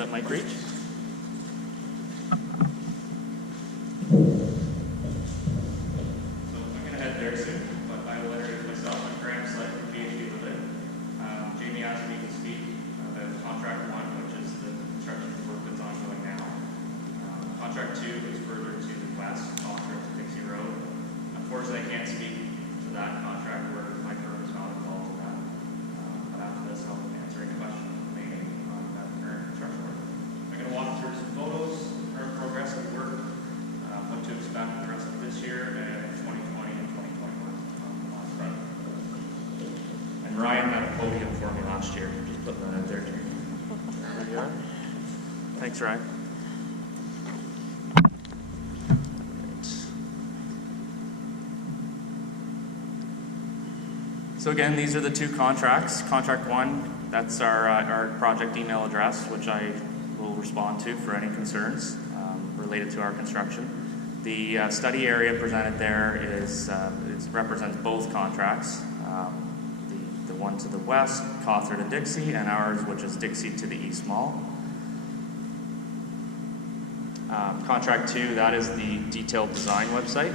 that mic reach? There soon, but I will introduce myself. I'm Graham Slick from PhD Limited. Jamie asked me to speak about contract 1, which is the construction work that's ongoing now. Contract 2 is further to the west, contract to Dixie Road. Unfortunately, I can't speak to that contract where my firm is not involved in that. But after this, I'll answer any questions remaining on that current construction work. I'm going to walk through some photos, current progress of work, what to expect the rest of this year, and 2020 and 2021 on the front. And Ryan had a podium for me last year. Just putting that out there, Jamie. There you are. Thanks, Ryan. So again, these are the two contracts. Contract 1, that's our project email address, which I will respond to for any concerns related to our construction. The study area presented there is it represents both contracts. The one to the west, Cawthra to Dixie, and ours, which is Dixie to the East Mall. Contract 2, that is the detailed design website.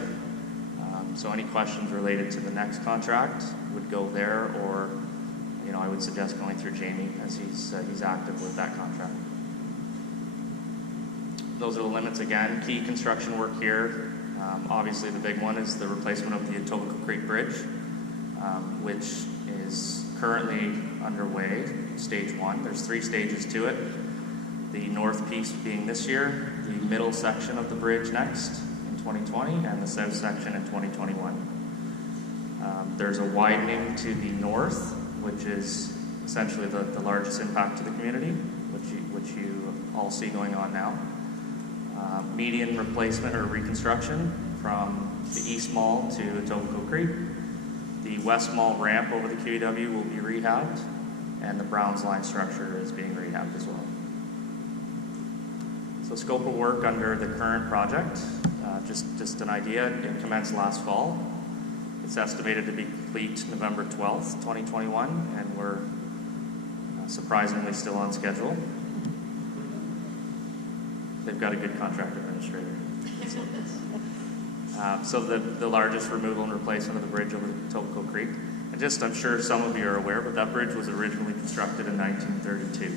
So any questions related to the next contract would go there, or I would suggest going through Jamie, as he's active with that contract. Those are the limits again. Key construction work here. Obviously the big one is the replacement of the Etobicoke Creek Bridge, which is currently underway, stage 1. There's 3 stages to it. The north piece being this year, the middle section of the bridge next in 2020, and the south section in 2021. There's a widening to the north, which is essentially the largest impact to the community, which you all see going on now. Median replacement or reconstruction from the East Mall to Etobicoke Creek. The West Mall ramp over the QEW will be rehabbed, and the Browns line structure is being rehabbed as well. So scope of work under the current project, just an idea, it commenced last fall. It's estimated to be complete November 12th, 2021, and we're surprisingly still on schedule. They've got a good contract administrator. So the largest removal and replacement of the bridge over Etobicoke Creek. And I'm sure some of you are aware, but that bridge was originally constructed in 1932.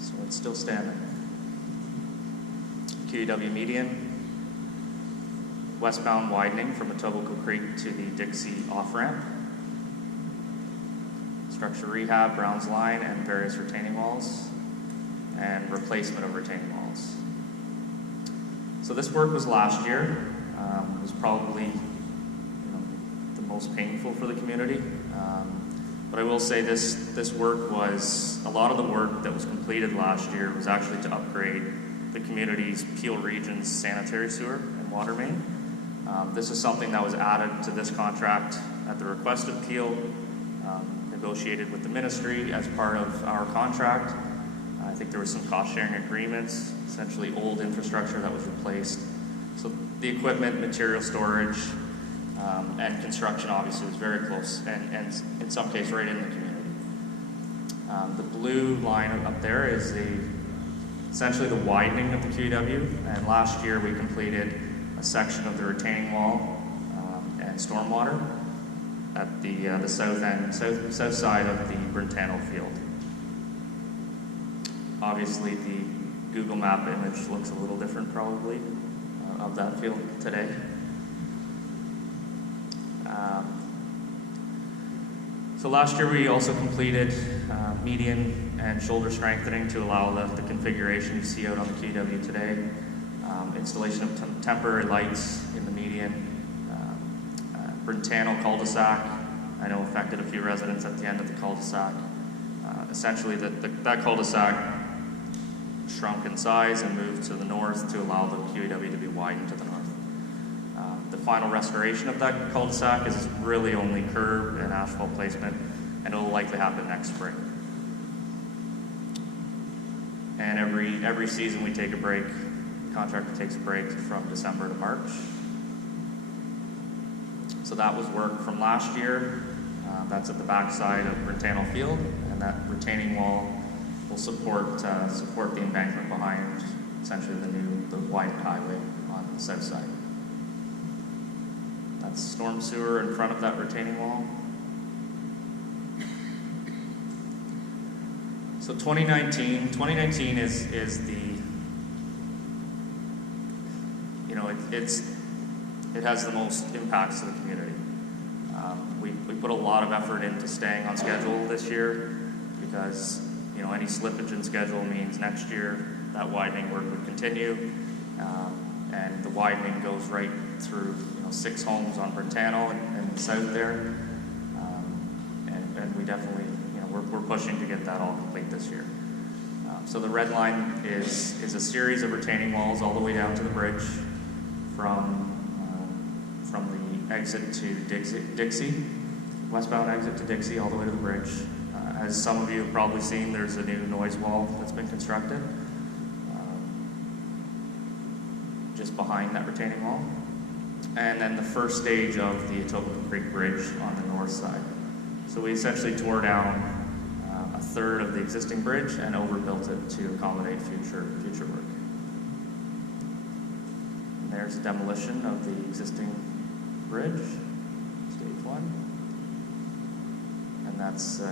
So it's still standing. QEW median. Westbound widening from Etobicoke Creek to the Dixie off-ramp. Structure rehab, Browns line, and various retaining walls. And replacement of retaining walls. So this work was last year. It was probably the most painful for the community. But I will say this work was, a lot of the work that was completed last year was actually to upgrade the community's Peel Region's sanitary sewer and water main. This is something that was added to this contract at the request of Peel, negotiated with the ministry as part of our contract. I think there was some cost-sharing agreements, essentially old infrastructure that was replaced. So the equipment, material storage, and construction obviously was very close, and in some cases right in the community. The blue line up there is essentially the widening of the QEW, and last year we completed a section of the retaining wall and stormwater at the south side of the Brentano field. Obviously, the Google Map image looks a little different, probably, of that field today. So last year, we also completed median and shoulder strengthening to allow the configuration you see out on the QEW today. Installation of temporary lights in the median. Brentano cul-de-sac, I know affected a few residents at the end of the cul-de-sac. Essentially, that cul-de-sac shrunk in size and moved to the north to allow the QEW to be widened to the north. The final restoration of that cul-de-sac is really only curb and asphalt placement, and it will likely happen next spring. And every season we take a break. The contractor takes a break from December to March. So that was work from last year. That's at the back side of Brentano Field, and that retaining wall will support the embankment behind essentially the widened highway on the south side. That's storm sewer in front of that retaining wall. So 2019 is the, you know, it has the most impacts to the community. We put a lot of effort into staying on schedule this year because, you know, any slippage in schedule means next year that widening work would continue, and the widening goes right through, you know, 6 homes on Brentano and the south there, and we definitely, you know, we're pushing to get that all complete this year. So the red line is a series of retaining walls all the way down to the bridge from the exit to Dixie, westbound exit to Dixie, all the way to the bridge. As some of you have probably seen, there's a new noise wall that's been constructed just behind that retaining wall. And then the first stage of the Etobicoke Creek Bridge on the north side. So we essentially tore down a third of the existing bridge and overbuilt it to accommodate future work. And there's a demolition of the existing bridge, stage 1. And that's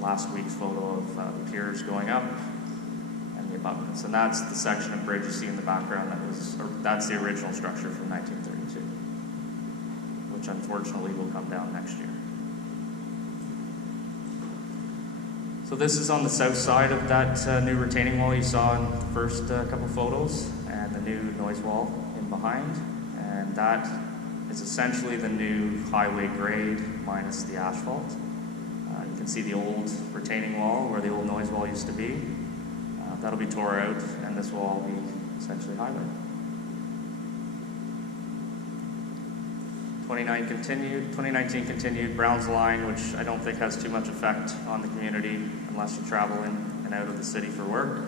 last week's photo of the piers going up and the abutments. And that's the section of bridge you see in the background that's the original structure from 1932, which unfortunately will come down next year. So this is on the south side of that new retaining wall you saw in the first couple photos, and the new noise wall in behind. And that is essentially the new highway grade minus the asphalt. You can see the old retaining wall where the old noise wall used to be. That'll be tore out, and this will all be essentially highway. 2019 continued. Brown's Line, which I don't think has too much effect on the community unless you travel in and out of the city for work.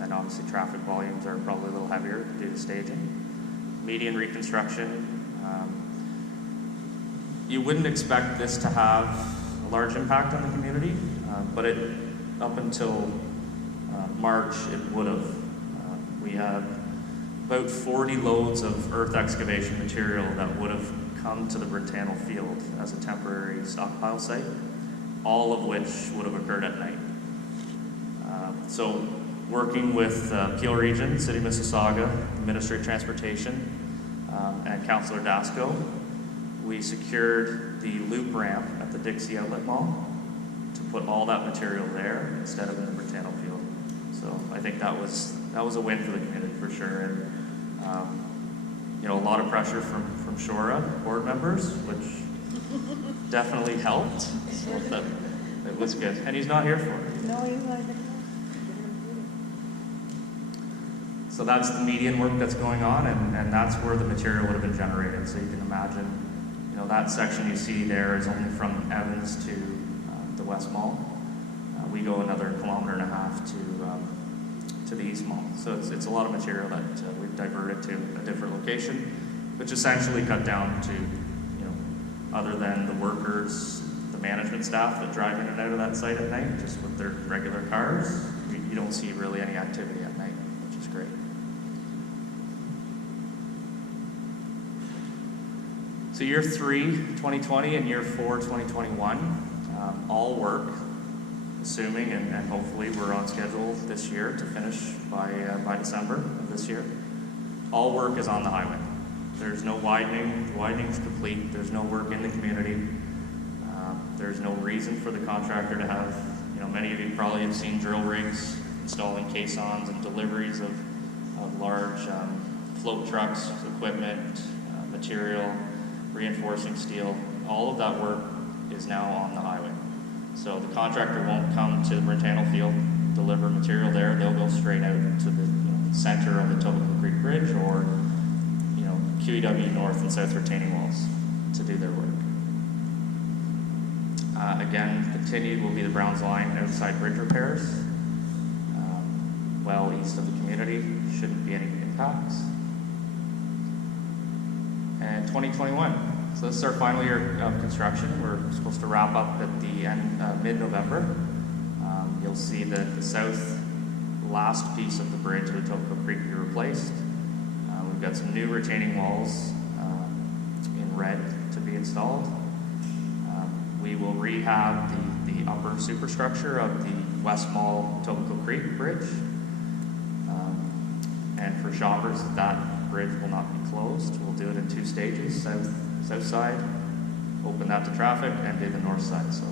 And obviously traffic volumes are probably a little heavier due to staging. Median reconstruction. You wouldn't expect this to have a large impact on the community, but up until March it would have. We had about 40 loads of earth excavation material that would have come to the Brentano field as a temporary stockpile site, all of which would have occurred at night. So working with Peel Region, City of Mississauga, Ministry of Transportation, and Councillor Dasco, we secured the loop ramp at the Dixie Outlet Mall to put all that material there instead of in the Brentano field. So I think that was a win for the community for sure. And you know, a lot of pressure from Shora board members, which definitely helped. So it was good. And he's not here for it. No, he's not. So that's the median work that's going on, and that's where the material would have been generated. So you can imagine, you know, that section you see there is only from Evans to the West Mall. We go another 1.5 kilometers to the East Mall. So it's a lot of material that we've diverted to a different location, which essentially cut down to, you know, other than the workers, the management staff that drive in and out of that site at night, just with their regular cars, you don't see really any activity at night, which is great. So year 3, 2020, and year 4, 2021, all work, assuming and hopefully we're on schedule this year to finish by December of this year. All work is on the highway. There's no widening. The widening is complete. There's no work in the community. There's no reason for the contractor to have, you know, many of you probably have seen drill rigs installing caissons and deliveries of large float trucks, equipment, material, reinforcing steel. All of that work is now on the highway. So the contractor won't come to the Brentano field, deliver material there. They'll go straight out to the center of the Etobicoke Creek Bridge or, you know, QEW North and South retaining walls to do their work. Again, continued will be the Browns Line outside bridge repairs. Well east of the community, shouldn't be any impacts. And 2021. So this is our final year of construction. We're supposed to wrap up at the end, mid-November. You'll see that the south last piece of the bridge of the Etobicoke Creek be replaced. We've got some new retaining walls in red to be installed. We will rehab the upper superstructure of the West Mall Etobicoke Creek Bridge. And for shoppers, that bridge will not be closed. We'll do it in 2 stages, south side, open that to traffic, and do the north side. So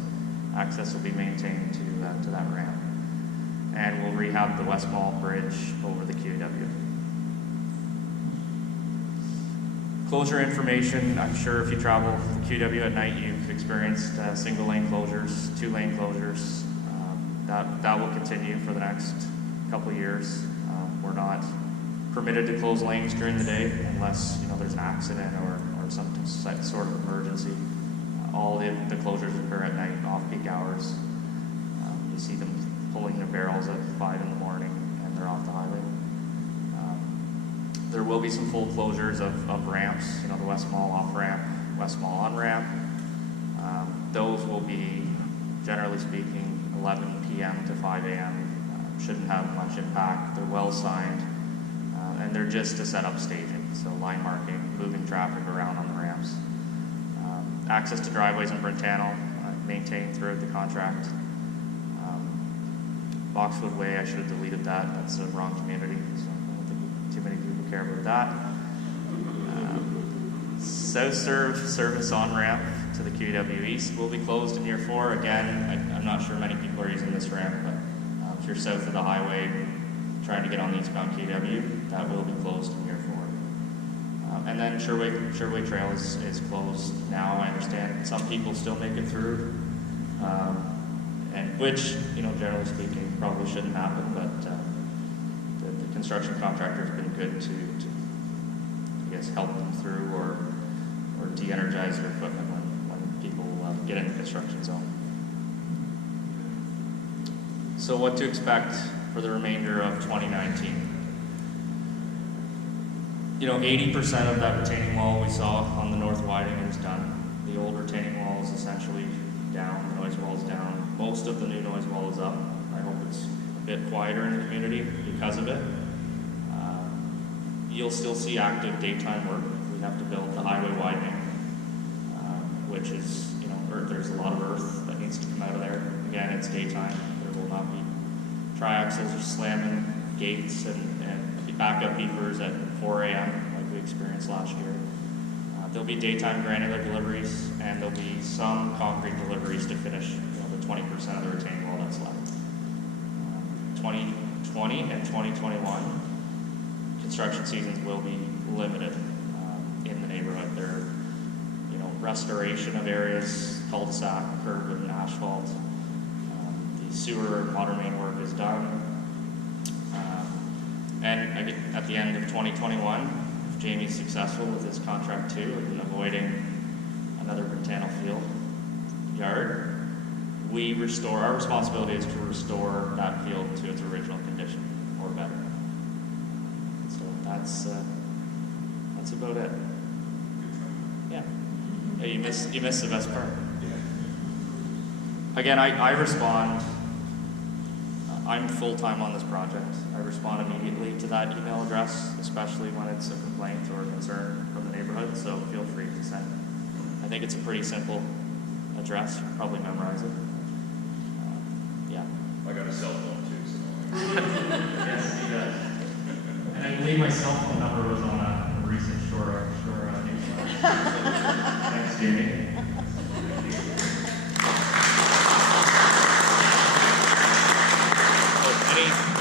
access will be maintained to that ramp. And we'll rehab the West Mall Bridge over the QEW. Closure information, I'm sure if you travel the QEW at night, you've experienced single lane closures, 2 lane closures. That will continue for the next couple of years. We're not permitted to close lanes during the day unless there's an accident or some sort of emergency. All the closures occur at night, off-peak hours. You see them pulling their barrels at 5 in the morning and they're off the highway. There will be some full closures of ramps, the West Mall off-ramp, West Mall on-ramp. Those will be, generally speaking, 11 p.m. to 5 a.m. Shouldn't have much impact. They're well signed, and they're just to set up staging, so line marking, moving traffic around on the ramps. Access to driveways in Brentano, maintained throughout the contract. Boxwood Way, I should have deleted that. That's the wrong community, so I don't think too many people care about that. South Serve service on-ramp to the QEW East will be closed in year 4. Again, I'm not sure many people are using this ramp, but if you're south of the highway trying to get on the eastbound QEW, that will be closed in year 4. And then Sherway Trail is closed now, I understand. Some people still make it through, and which, generally speaking, probably shouldn't happen, but the construction contractor has been good to I guess, help them through or de-energize their equipment when people get in the construction zone. So what to expect for the remainder of 2019? 80% of that retaining wall we saw on the north widening is done. The old retaining wall is essentially down, the noise wall is down. Most of the new noise wall is up. I hope it's a bit quieter in the community because of it. You'll still see active daytime work. We have to build the highway widening, which is, there's a lot of earth that needs to come out of there. Again, it's daytime. There will not be triaxles or slamming gates and backup beepers at 4 a.m. like we experienced last year. There'll be daytime granular deliveries, and there'll be some concrete deliveries to finish the 20% of the retaining wall that's left. 2020 and 2021 construction seasons will be limited in the neighborhood. There, restoration of areas, cul-de-sac, curb and asphalt. The sewer water main work is done. And at the end of 2021, if Jamie's successful with his contract too, and avoiding another Brentano field yard, our responsibility is to restore that field to its original condition or better. So that's about it. Yeah. Hey, you missed the best part. Again, I respond. I'm full-time on this project. I respond immediately to that email address, especially when it's a complaint or a concern from the neighborhood, so feel free to send. I think it's a pretty simple address. You can probably memorize it. Yeah. I got a cell phone too, so. Yes, he does. And I believe my cell phone number was on a recent Shore newsletter. Thanks, Jamie.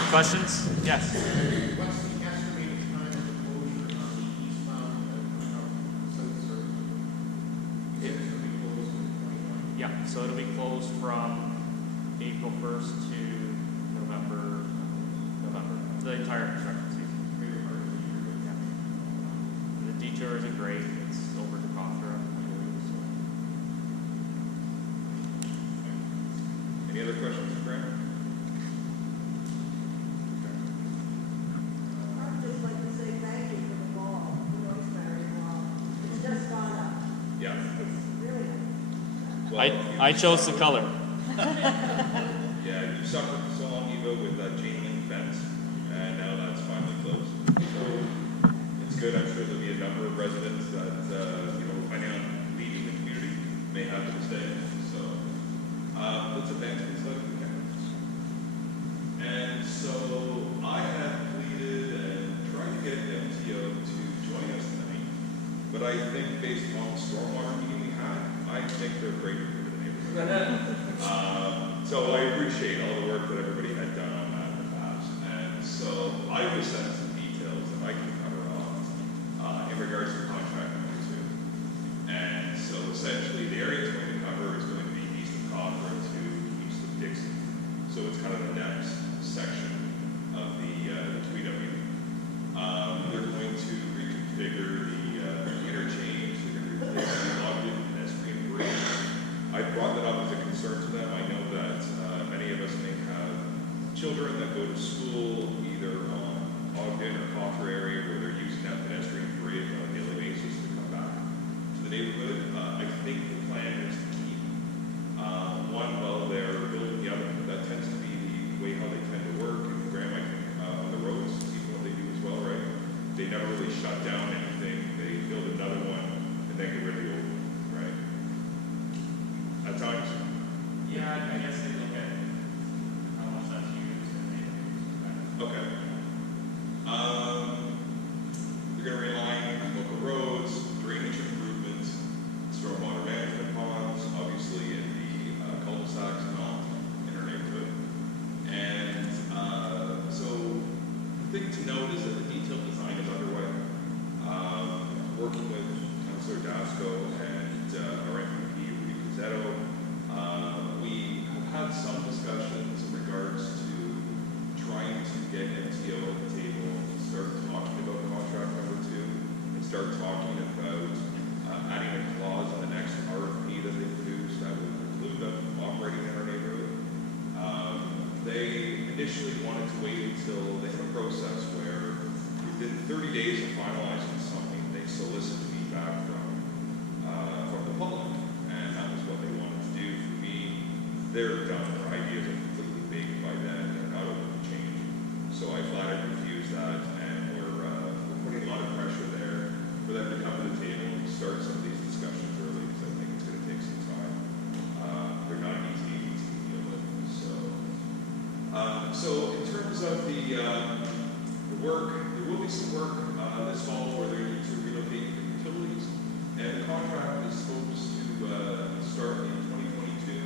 Questions? Yes. What's the estimated time of the closure on the eastbound South Circle? Is it going to be closed in 2020? Yeah, so it'll be closed from April 1st to November, the entire construction season. Yeah. The detours are great. It's over to Contra. Any other questions for Brandon? I chose the color. Yeah, suffered for so long, Eva, with that chain link fence, and now that's finally closed. So it's good. I'm sure there'll be a number of residents that, depending on leaving the community, may have to stay. So let's advance this like we can. And so I have pleaded and tried to get MTO to join us tonight, but I think based on the stormwater meeting we had, I think they're great for the neighborhood. So I appreciate all the work that everybody had done on that in the past. And so I will send some details that I can cover off in regards to contract number 2. And so essentially the area it's going to cover is going to be east of Copper to east of Dixon. So it's kind of the next section of the QEW. They're going to reconfigure the interchange. They're going to replace the Ogden pedestrian bridge. I brought that up as a concern to them. I know that many of us may have children that go to school either on Ogden or Copper area where they're using that pedestrian bridge on a daily basis to come back to the neighborhood. I think the plan is to keep one while they're building the other. That tends to be the way how they tend to work. And Graham, I think on the roads, even what they do as well, right? They never really shut down anything. They build another one and then get rid of the old one, right? At times. Yeah, I guess they look at how much that's used and they use that. Okay. They're going to realign local roads, drainage improvements, stormwater management ponds, obviously in the cul-de-sacs and all in our neighborhood. And so the thing to note is that the detailed design is underway. Working with Councillor Dasco and our MVP, Rudy Pizzetto, we have had some discussions in regards to trying to get MTO at the table and start talking about contract number 2 and start talking about adding a clause in the next RFP that they produce that would include them operating in our neighborhood. They initially wanted to wait until they have a process where within 30 days of finalizing something, they solicit feedback from the public, and that was what they wanted to do. For me, they're done. Their ideas are completely baked by then. They're not open to change. So I flat out refused that, and we're putting a lot of pressure there for them to come to the table and start some of these discussions early, because I think it's going to take some time. They're not an easy to deal with. So in terms of the work, there will be some work this fall where they need to relocate the utilities, and the contract is supposed to start in 2022.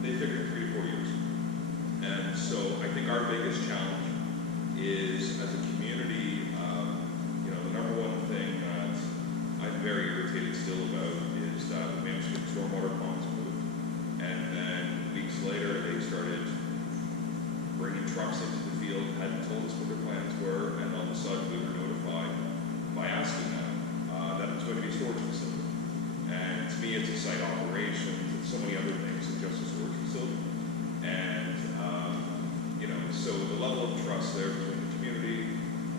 They figured 3 to 4 years. And so I think our biggest challenge is, as a community, the number one thing that I'm very irritated still about is that we managed to get stormwater ponds moved, and then weeks later they started bringing trucks into the field, hadn't told us what their plans were, and all of a sudden we were notified by asking them that it's going to be a storage facility. And to me, it's a site operations and so many other things than just a storage facility. And so the level of trust there between the community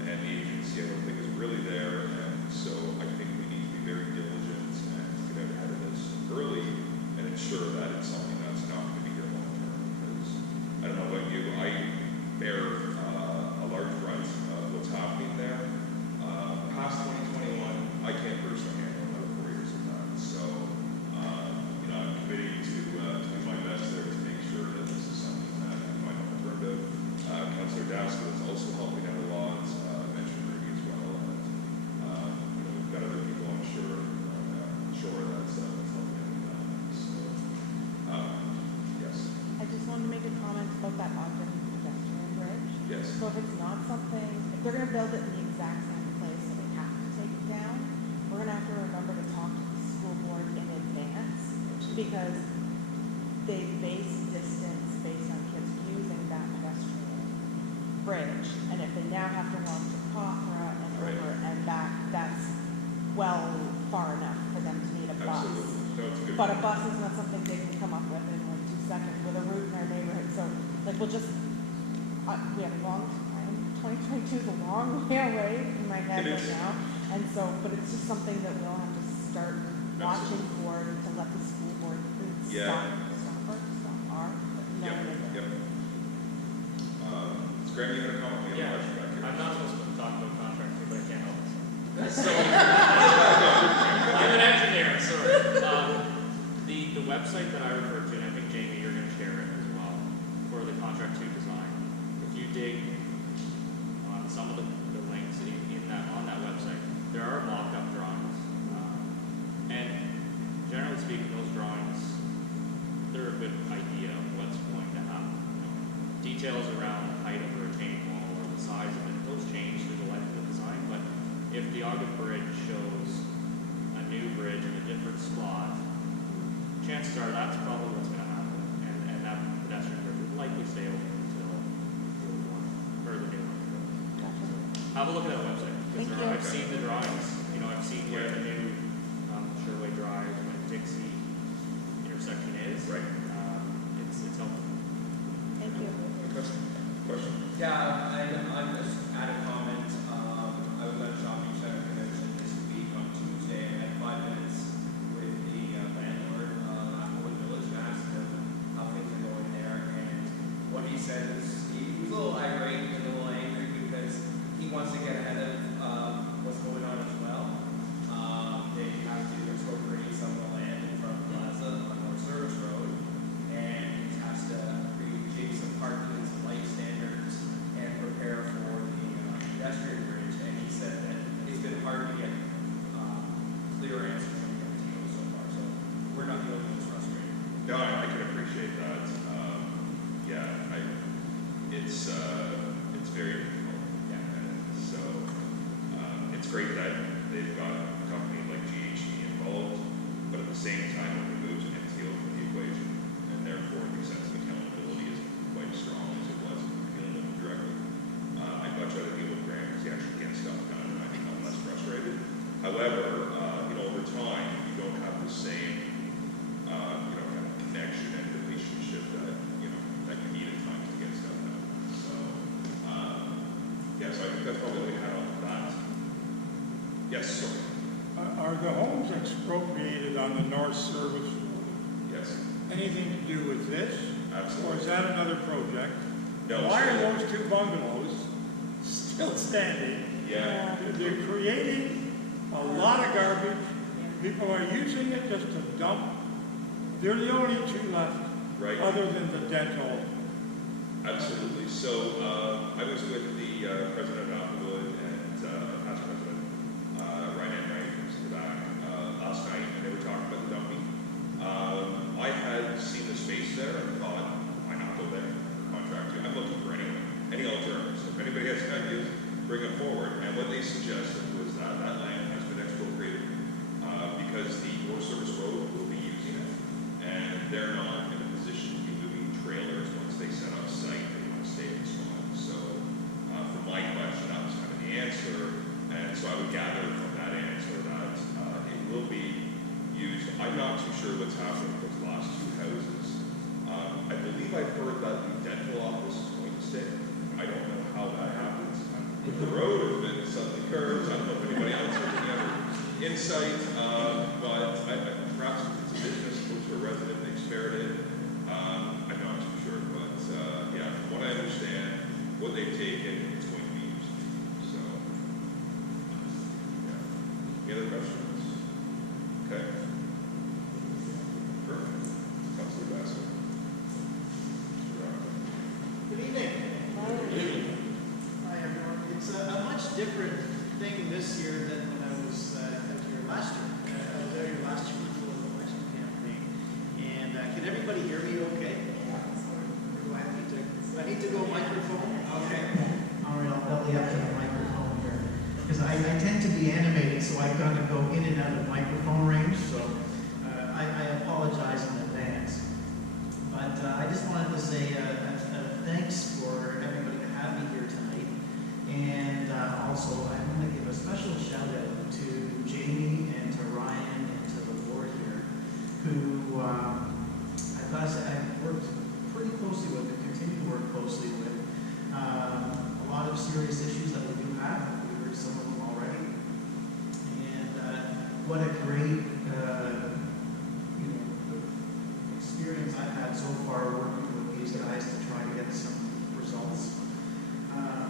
and the agency, I don't think is really there. And so I think we need to be very diligent and get out ahead of this early and ensure that it's something that's not going to be here long term. Because I don't know about you, I bear a large brunt of what's happening there. Past 2021, I can't personally handle another 4 years of that. So, I'm committing to do my best there to make sure that this is something that we find an alternative. Councillor Dasco is also helping out a lot. I mentioned Ruby as well. And, we've got other people I'm sure that's helping out with that. So, yes. I just wanted to make a comment about that Ogden pedestrian bridge. Yes. So if it's not something, if they're going to build it in the exact same place so they have to take it down, we're going to have to remember to talk to the school board in advance, because they base distance based on kids using that pedestrian bridge. And if they now have to walk to Copra and Right. over and back, that's well far enough for them to need a bus. Absolutely. No, it's a good But a point. bus is not something they can come up with in like 2 seconds with a route in our neighborhood. So we'll just, we have a long time. 2022 is a long way away in my head It right is. now. And so, but it's just something that we'll have to start watching for to let the school board Yeah. stop our, Yep, yep. Graham, you had a comment? We have a question back here. I'm not supposed to talk about contracting, but I can't help myself. So, Yeah. I'm an engineer, sorry. The website that I referred to, and I think Jamie, you're going to share it as well, for the contract 2 design. If you dig on some of the links on that website, there are mock-up drawings. And generally speaking, those drawings, they're a good idea of what's going to happen. Details around the height of the retaining wall or the size of it, those change through the life of the design, but if the Ogden Bridge shows a new bridge in a different spot, chances are that's probably what's going to happen, and that pedestrian bridge would likely stay open until the new one. Gotcha. Have a look at that website, Thank because you. I've seen the drawings, I've seen where the new Sherway Drive and Dixie intersection is. Right. It's helpful. Thank you. Question? Yeah, I'm just add a comment. I was at a shopping center convention this week on Tuesday and had 5 minutes with the landlord at Wood Village and asked him how things are going there. And what he said is he was a little irate and a little angry because he wants to get ahead of what's going on as well. They have to expropriate some of the land in front of Plaza on North Service Road, and he has to rejig some parking and some light standards and prepare for the pedestrian bridge. And he said that it's been hard to get clear answers from the MTO so far. So we're not the only ones frustrated. No, I can appreciate that. It's very difficult. Yeah. And so it's great that they've got a company like GHD involved, but at the same time, it removes an MTO from the equation, and therefore the sense of accountability isn't quite as strong as it was when we were dealing with them directly. I'd much rather deal with Graham because he actually gets stuff done, and I become less frustrated. However, over time, you don't have the same kind of connection and relationship that that you need at times to get stuff done. So so I think that's probably what we had on that. Yes, sorry. Are the homes expropriated on the North Service Yes, anything to do with this? absolutely. Or is that another project? No, Why so- are those 2 bungalows still standing? Yeah. They're creating a lot of garbage. People are using it just to dump. They're the only 2 left, Right. other than the dental. Absolutely. So I was with the president of Applewood and past president Ryan Enright, who's in the back, last night, and they were talking about the dumping. I had seen the space there and thought, why not go there for contracting? I'm looking for any alternatives. If anybody has ideas, bring it forward. And what they suggested was that that land has been expropriated because the North Service Road will be using it, and they're not in a position to be moving trailers once they set up site. They want to stay in the spot. So for my question, that was kind of the answer, and so I would gather from that answer that it will be used. I'm not too sure what's happening with those last 2 houses. I believe I've heard that the dental office is going to stay. I don't know how that happens with the road, or if it suddenly curves. I don't know if anybody else has any other insight, but perhaps if it's a business, goes to a resident, they spared it. I'm not too sure, but from what I understand, what they've taken, it's going to be used. So, Any other questions? Okay. Perfect. Councilor Bassett. Good evening. Hello. Hi, everyone. It's a much different thing this year than when I was out here last year. I was out here last year before the election campaign. And can everybody hear me okay? Or do I need to go microphone? Okay. All right, I'll belly up to the microphone here. Because I tend to be animated, so I've got to go in and out of microphone range. So I apologize in advance. But I just wanted to say thanks for everybody to have me here tonight. And also, I want to give a special shout out to Jamie and to Ryan and to the board here, who I've got to say I've worked pretty closely with and continue to work closely with. A lot of serious issues that we do have. We heard some of them already. And what a great experience I've had so far working with these guys to try to get some results.